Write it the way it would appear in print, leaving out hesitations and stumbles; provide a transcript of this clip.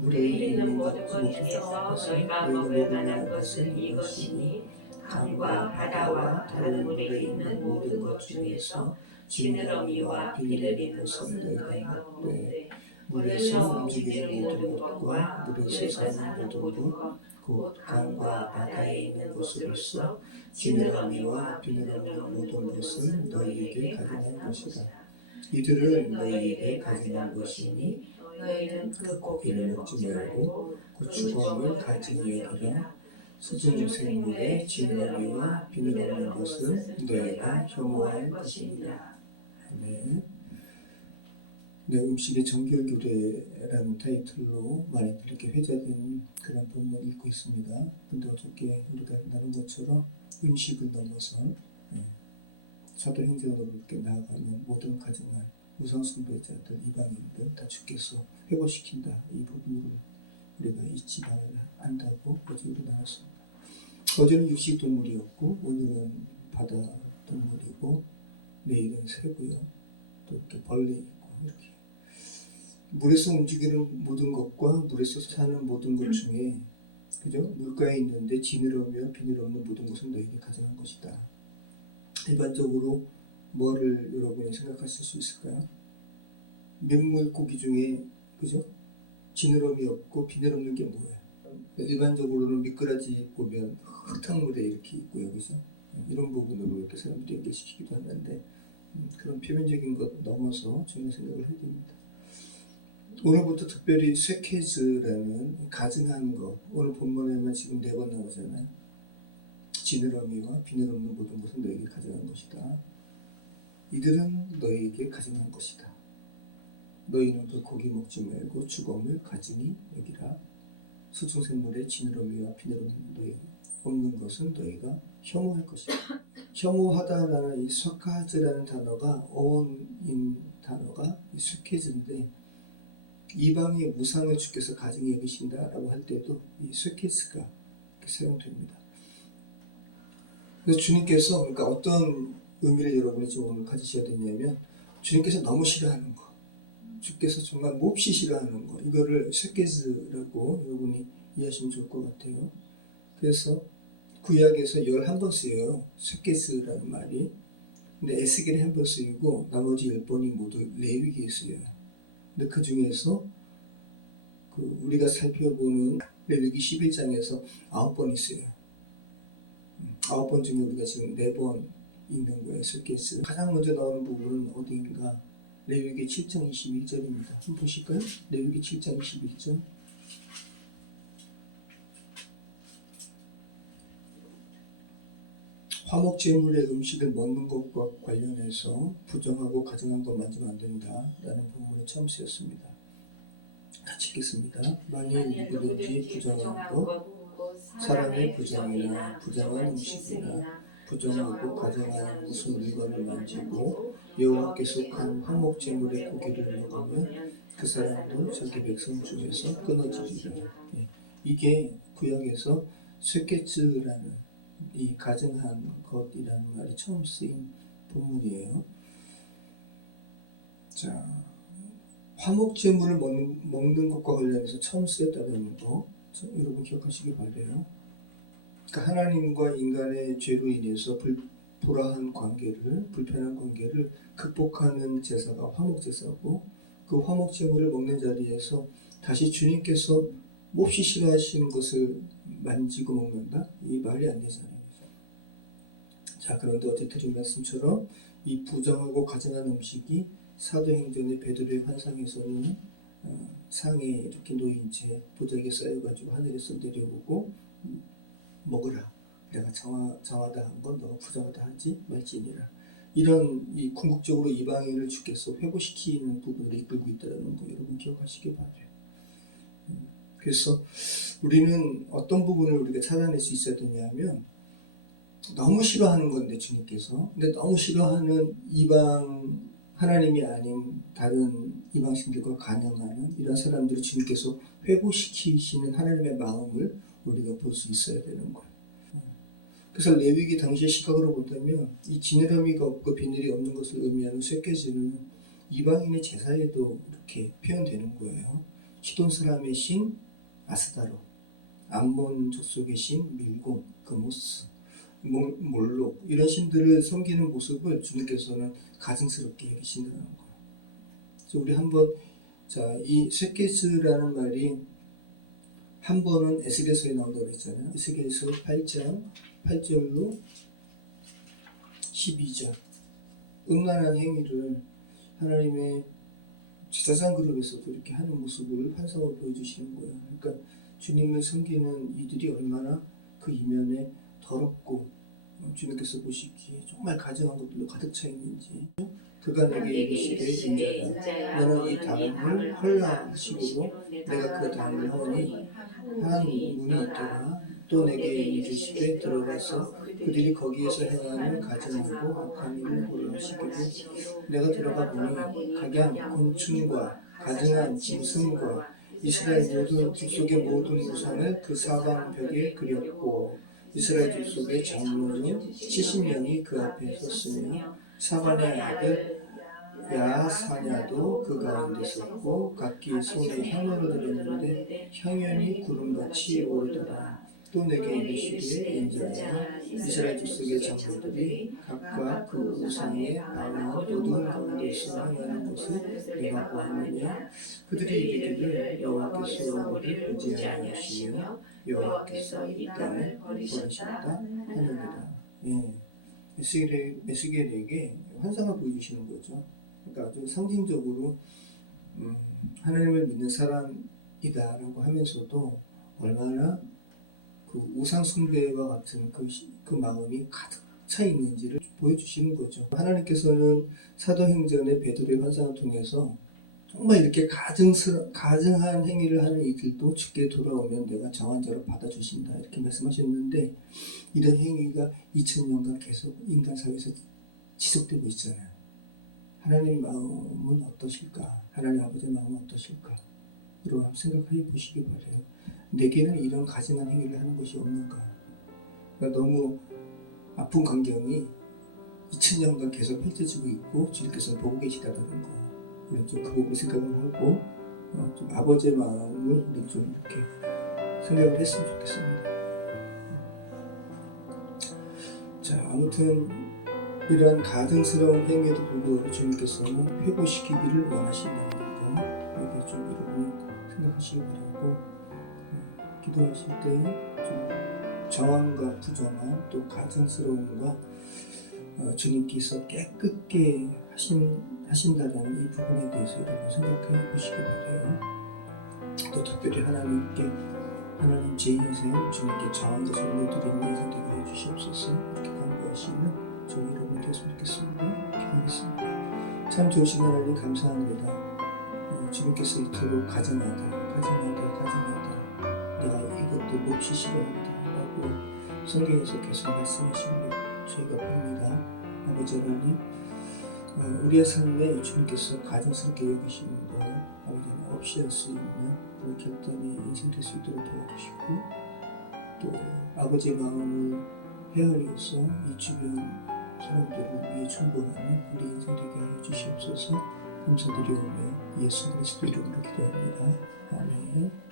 물에 있는 모든 것 중에서 너희가 먹을 만한 것은 이것이니 강과 바다와 다른 물에 있는 모든 것 중에서 지느러미와 비늘이는 것은 너희가 먹되 물에서 움직이는 모든 것과 물에서 사는 모든 것 곧 강과 바다에 있는 것으로서 지느러미와 비늘없는 모든 것은 너희에게 가증한 것이다. 이들은 너희에게 가증한 것이니 너희는 그 고기를 먹지 말고 그 주범을 가증히 여기라. 수중생물의 지느러미와 비늘없는 것은 너희가 혐오할 것이니라. 아멘. 네, 음식의 정결교례라는 타이틀로 많이들 이렇게 회자된 그런 본문을 읽고 있습니다. 근데 어저께 우리가 나눈 것처럼 음식을 넘어서 사도행전으로 이렇게 나아가면 모든 가정할 우상숭배자들, 이방인들 다 주께서 회복시킨다. 이 부분을 우리가 잊지 말아야 한다고 어제 우리 나눴습니다. 어제는 육식동물이었고 오늘은 바다 동물이고 내일은 새고요. 또 이렇게 벌레 있고 이렇게 물에서 움직이는 모든 것과 물에서 사는 모든 것 중에 그죠? 물가에 있는데 지느러미와 비늘 없는 모든 것은 너에게 가증한 것이다. 일반적으로 뭐를 여러분이 생각하실 수 있을까요? 맹물고기 중에 그죠? 지느러미 없고 비늘 없는 게 뭐예요? 일반적으로는 미꾸라지 보면 흙탕물에 이렇게 있고요, 그죠? 이런 부분으로 이렇게 사람들이 연결시키기도 하는데 그런 표면적인 것 넘어서 저희는 생각을 해야 됩니다. 오늘부터 특별히 쇠케즈라는 가증한 것, 오늘 본문에만 지금 4번 나오잖아요. 지느러미와 비늘 없는 모든 것은 너에게 가증한 것이다. 이들은 너에게 가증한 것이다. 너희는 그 고기 먹지 말고 주범을 가증히 여기라. 수중생물의 지느러미와 비늘 없는 것은 너희가 혐오할 것이다. 혐오하다라는 이 쇠케즈라는 단어가 어원인 단어가 이 쇠케즈인데 이방의 우상을 주께서 가증히 여기신다라고 할 때도 이 쇠케즈가 사용됩니다. 그래서 주님께서 그러니까 어떤 의미를 여러분이 좀 오늘 가지셔야 되냐면 주님께서 너무 싫어하는 거, 주께서 정말 몹시 싫어하는 거, 이거를 쇠케즈라고 여러분이 이해하시면 좋을 것 같아요. 그래서 구약에서 11번 쓰여요. 쇠케즈라는 말이. 근데 에스겔에 1번 쓰이고 나머지 10번이 모두 레위기에 쓰여요. 근데 그 중에서 우리가 살펴보는 레위기 11장에서 9번 있어요. 9번 중에 우리가 지금 4번 읽는 거예요. 쇠케즈. 가장 먼저 나오는 부분은 어디인가? 레위기 7장 21절입니다. 한번 보실까요? 레위기 7장 21절. 화목제물의 음식을 먹는 것과 관련해서 부정하고 가증한 것 만지면 안 된다 라는 본문이 처음 쓰였습니다. 같이 읽겠습니다. 만일 누구든지 부정한 것, 사람의 부정이나 부정한 음식이나 부정하고 가증한 무슨 물건을 만지고 여호와께 속한 화목제물의 고기를 먹으면 그 사람도 자기 백성 중에서 끊어지리라. 이게 구약에서 쇠케즈라는 이 가증한 것이라는 말이 처음 쓰인 본문이에요. 자, 화목제물을 먹는 것과 관련해서 처음 쓰였다는 거 여러분 기억하시기 바라요. 그러니까 하나님과 인간의 죄로 인해서 불화한 관계를, 불편한 관계를 극복하는 제사가 화목제사고 그 화목제물을 먹는 자리에서 다시 주님께서 몹시 싫어하시는 것을 만지고 먹는다? 이 말이 안 되잖아요. 자, 그런데 어제 드린 말씀처럼 이 부정하고 가증한 음식이 사도행전의 베드로의 환상에서는 상에 이렇게 놓인 채 보자기에 쌓여가지고 하늘에서 내려오고 먹으라. 내가 정하다 한 건 너가 부정하다 하지 말지니라. 이런 이 궁극적으로 이방인을 주께서 회복시키는 부분을 이끌고 있다는 거 여러분 기억하시기 바라요. 그래서 우리는 어떤 부분을 우리가 찾아낼 수 있어야 되냐면 너무 싫어하는 건데 주님께서 근데 너무 싫어하는 이방 하나님이 아닌 다른 이방신들과 간영하는 이런 사람들을 주님께서 회복시키시는 하나님의 마음을 우리가 볼 수 있어야 되는 거예요. 그래서 레위기 당시의 시각으로 본다면 이 지느러미가 없고 비늘이 없는 것을 의미하는 쇠케즈는 이방인의 제사에도 이렇게 표현되는 거예요. 시돈 사람의 신 아스다롯, 암몬 족속의 신 밀곰, 그모스, 몰록 이런 신들을 섬기는 모습을 주님께서는 가증스럽게 여기신다는 거예요. 그래서 우리 한번 이 셋게스라는 말이 한 번은 에스겔서에 나온다고 그랬잖아요. 에스겔서 8장 8절로 12절 음란한 행위를 하나님의 제사장 그룹에서도 이렇게 하는 모습을 환상으로 보여주시는 거예요. 그러니까 주님을 섬기는 이들이 얼마나 그 이면에 더럽고 주님께서 보시기에 정말 가증한 것들로 가득 차 있는지. 그가 내게 이르시되 인자야 너는 이 담을 헐라 하시므로 내가 그 담을 허니 한 문이 있더라. 또 내게 이르시되 들어가서 그들이 거기에서 행하는 가증하고 악한 일을 보라 하시기로 내가 들어가 보니 각양 곤충과 가증한 짐승과 이스라엘 모든 족속의 모든 우상을 그 사방 벽에 그렸고 이스라엘 족속의 장로는 70명이 그 앞에 섰으며 사반의 아들 야사냐도 그 가운데 섰고 각기 손에 향연을 들었는데 향연이 구름같이 오르더라. 또 내게 이르시되 인자야 이스라엘 족속의 장로들이 각각 그 우상의 방황 어두운 가운데서 행하는 것을 내가 보았느냐. 그들이 이르기를 여호와께서 우리를 보지 아니하시며 여호와께서 이 땅을 버리신다 하느니라. 에스겔에게 환상을 보여주시는 거죠. 그러니까 아주 상징적으로 하나님을 믿는 사람이다라고 하면서도 얼마나 그 우상 숭배와 같은 그 마음이 가득 차 있는지를 보여주시는 거죠. 하나님께서는 사도행전의 베드로의 환상을 통해서 정말 이렇게 가증한 행위를 하는 이들도 주께 돌아오면 내가 정한 자로 받아주신다 이렇게 말씀하셨는데 이런 행위가 2000년간 계속 인간 사회에서 지속되고 있잖아요. 하나님 마음은 어떠실까? 하나님 아버지의 마음은 어떠실까? 여러분 생각해 보시기 바래요. 내게는 이런 가증한 행위를 하는 것이 없는가? 그러니까 너무 아픈 광경이 2000년간 계속 펼쳐지고 있고 주님께서 보고 계시다는 거. 우리 좀 그거 생각을 하고 좀 아버지의 마음을 우리 좀 이렇게 생각을 했으면 좋겠습니다. 자, 아무튼 이러한 가증스러운 행위에도 불구하고 주님께서는 회복시키기를 원하신다는 거 이렇게 좀 여러분이 생각하시기 바라고 기도하실 때 좀 정함과 부정함 또 가증스러움과 주님께서 깨끗게 하신다는 이 부분에 대해서 여러분 생각해 보시기 바라요. 또 특별히 하나님 제 인생 주님께 정한 것을 올려드리는 인생 되게 해주시옵소서 이렇게 간구하시는 저희 여러분 되었으면 좋겠습니다. 기도하겠습니다. 참 좋으신 하나님 감사합니다. 주님께서 이토록 가증하다 내가 이것도 몹시 싫어한다 라고 성경에서 계속 말씀하시는 저희가 봅니다. 아버지 하나님 우리의 삶에 주님께서 가증스럽게 여기시는 것 아버지 하나님 없이 할 수 있는 그런 결단이 인생 될 수 있도록 도와주시고 또 아버지의 마음을 헤아려서 이 주변 사람들을 위해 충고하는 우리 인생 되게 하여 주시옵소서. 감사드리오며 예수 그리스도 이름으로 기도합니다. 아멘.